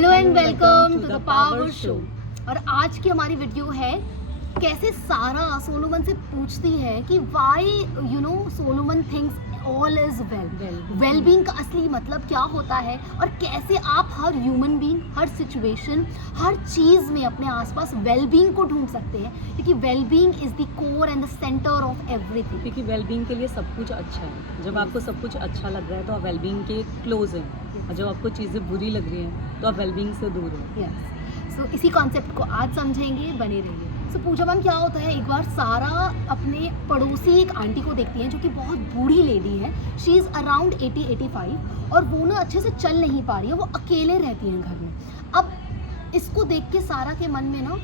Hello and welcome to the power show. और आज की हमारी वीडियो है कैसे सारा सोलोमन से पूछती है कि why Solomon thinks all is well being का असली मतलब क्या होता है और कैसे आप हर ह्यूमन बीइंग, हर सिचुएशन, हर चीज़ में अपने आसपास वेल बीइंग को ढूंढ सकते हैं, क्योंकि well being is the core and the centre of everything. क्योंकि वेलबींग के लिए सब कुछ अच्छा है। जब आपको सब कुछ अच्छा लग रहा है तो आप वेलबींग के क्लोज हैं, और जब आपको चीज़ें बुरी लग रही हैं तो आप वेलबींग से दूर हैं। सो इसी कॉन्सेप्ट को आज समझेंगे, बने रहिए। सो पूजा मैम, क्या होता है, एक बार सारा अपने पड़ोसी एक आंटी को देखती हैं जो कि बहुत बूढ़ी लेडी है। शी इज़ अराउंड 80-85 और वो ना अच्छे से चल नहीं पा रही है, वो अकेले रहती हैं घर में। अब इसको देख के सारा के मन में ना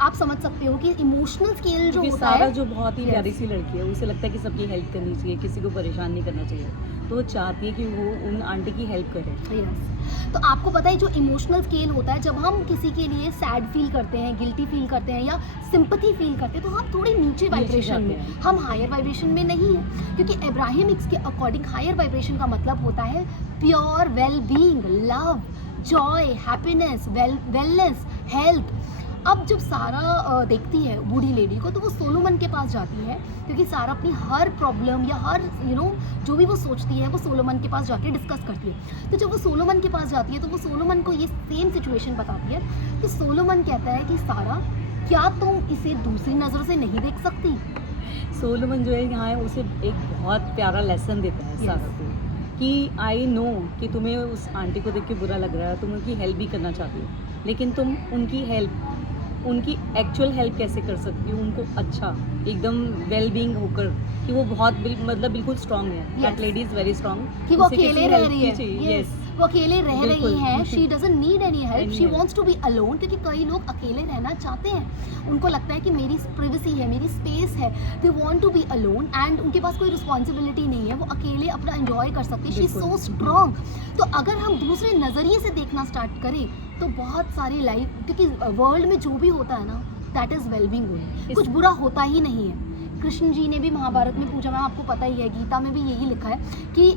आप समझ सकते हो कि इमोशनल स्केल जो होता सारा है, जो बहुत ही प्यारी सी लड़की है, उसे लगता है कि सबकी हेल्प करनी चाहिए, किसी को परेशान नहीं करना चाहिए, तो वो चाहती है कि वो उन आंटी की हेल्प करे। तो आपको पता है जो इमोशनल स्केल होता है, जब हम किसी के लिए सैड फील करते हैं, गिल्टी फील करते हैं या सिंपैथी फील करते हैं, तो हम थोड़ी नीचे वाइब्रेशन में, हम हायर वाइब्रेशन में नहीं है। क्योंकि इब्राहिमिक्स के अकॉर्डिंग हायर वाइब्रेशन का मतलब होता है pure well being, love, Joy, happiness, wellness, health. अब जब सारा देखती है बूढ़ी लेडी को, तो वो सोलोमन के पास जाती है, क्योंकि सारा अपनी हर प्रॉब्लम या हर जो भी वो सोचती है वो सोलोमन के पास जाके डिस्कस करती है। तो जब वो सोलोमन के पास जाती है तो वो सोलोमन को ये सेम सिचुएशन बताती है। तो सोलोमन कहता है कि सारा, क्या तुम इसे दूसरी नज़र से नहीं देख सकती? सोलोमन जो है यहाँ है, उसे एक बहुत प्यारा लेसन देता है सारा को, कि आई नो कि तुम्हें उस आंटी को देख के बुरा लग रहा है, तुम उनकी हेल्प भी करना चाहती हो, लेकिन तुम उनकी एक्चुअल हेल्प कैसे कर सकती हो, उनको अच्छा एकदम वेल बीइंग होकर, कि वो बहुत बिल्कुल स्ट्रांग है। That lady is very strong, कि वो अकेले रह रही है। यस, वो अकेले रह रही हैं, she doesn't need any help, she wants to be alone. क्योंकि कई लोग अकेले रहना चाहते हैं, उनको लगता है कि मेरी प्राइवेसी है, मेरी स्पेस है, they want to be alone एंड उनके पास कोई रिस्पॉन्सिबिलिटी नहीं है, वो अकेले अपना एंजॉय कर सकती है। She is so strong. तो अगर हम दूसरे नज़रिए से देखना स्टार्ट करें तो बहुत सारी लाइफ, क्योंकि वर्ल्ड में जो भी होता है ना, दैट इज़ वेल बीइंग होता है, कुछ बुरा होता ही नहीं है। कृष्ण जी ने भी महाभारत में पूछा, मैं आपको पता ही है, गीता में भी यही लिखा है कि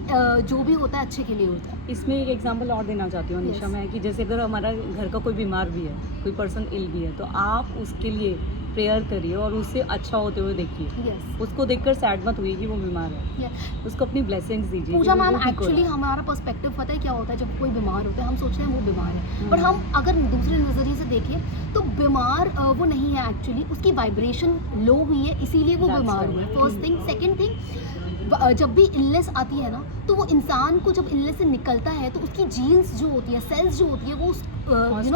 जो भी होता है अच्छे के लिए होता है। इसमें एक एग्जांपल और देना चाहती हूँ निशा, मैं कि जैसे अगर हमारा घर का कोई बीमार भी है, कोई पर्सन इल भी है, तो आप उसके लिए प्रेयर करिए और उससे अच्छा होते हुए देखिए। उसको देखकर सैड मत हुई कि वो बीमार है, उसको अपनी ब्लेसिंग्स दीजिए। पूजा मैम, एक्चुअली हमारा पर्सपेक्टिव पता है क्या होता है, जब कोई बीमार होता है हम सोचते हैं वो बीमार है, पर हम अगर दूसरे नज़रिए से देखें तो बीमार वो नहीं है, एक्चुअली उसकी वाइब्रेशन लो हुई है, इसीलिए वो बीमार हुआ है। First thing. सेकेंड थिंग, जब भी इलनेस आती है ना, तो वो इंसान को जब इलनेस से निकलता है तो उसकी जीन्स जो होती है, सेल्स जो होती है, वो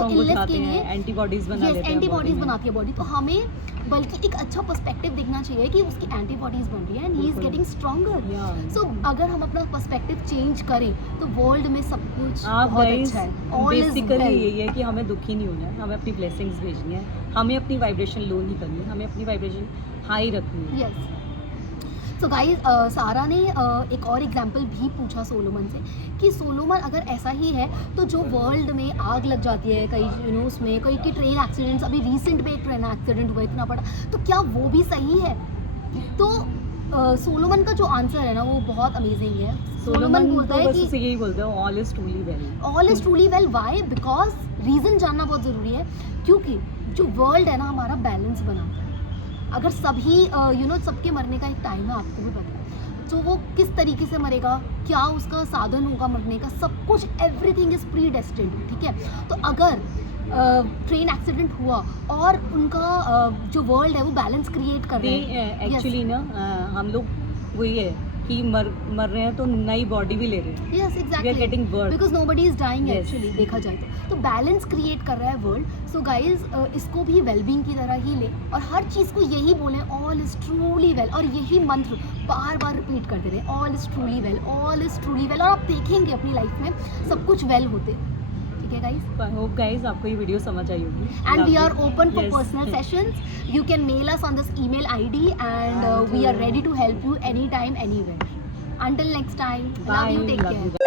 इलनेस के लिए एंटीबॉडीज बनाती है बॉडी। तो हमें बल्कि एक अच्छा पर्सपेक्टिव देखना चाहिए कि उसकी एंटीबॉडीज बन रही है and he is getting stronger. So अगर हम अपना पर्सपेक्टिव चेंज करें तो वर्ल्ड में सब कुछ बहुत अच्छा है। बेसिकली यही है कि हमें दुखी नहीं होना है, हमें अपनी ब्लेसिंग्स भेजनी है, हमें अपनी वाइब्रेशन लो नहीं करनी है, हमें अपनी वाइब्रेशन हाई रखनी है। यस। सो गाइज, सारा ने एक और एग्जाम्पल भी पूछा सोलोमन से कि सोलोमन, अगर ऐसा ही है तो जो वर्ल्ड में आग लग जाती है कई उसमें, कई की ट्रेन एक्सीडेंट्स, अभी रिसेंट में एक ट्रेन एक्सीडेंट हुआ इतना बड़ा, तो क्या वो भी सही है? तो सोलोमन का जो आंसर है ना, वो बहुत अमेजिंग है। सोलोमन बोलता है कि यही बोलते हैं, all is truly well. All is truly well. Why? Because reason जानना बहुत ज़रूरी है, क्योंकि जो वर्ल्ड है ना हमारा बैलेंस बनाता है। अगर सभी सबके मरने का एक टाइम है, आपको भी पता है, तो वो किस तरीके से मरेगा, क्या उसका साधन होगा मरने का, सब कुछ, एवरीथिंग इज प्री डेस्टिन्ड। ठीक है, तो अगर ट्रेन एक्सीडेंट हुआ और उनका जो वर्ल्ड है वो बैलेंस क्रिएट कर रहे हैं, एक्चुअली ना हम लोग वही है कि मर रहे हैं तो नई बॉडी भी ले रहे हैं। Yes, exactly, we are getting birth, because nobody is dying actually, देखा जाए तो बैलेंस क्रिएट कर रहा है वर्ल्ड। सो गाइज, इसको भी वेलबींग की तरह ही ले और हर चीज़ को यही बोलें, ऑल इज ट्रूली वेल, और यही मंत्र बार बार रिपीट करते रहे, all is truly well, all is truly well, और आप देखेंगे अपनी लाइफ में सब कुछ वेल होते। ठीक है गाइज, आई होप गाइज आपको ये वीडियो समझ आई होगी, and we are open for personal sessions. You can mail us on this email ID and we are ready to help you anytime, anywhere. Until next time, love you, take care.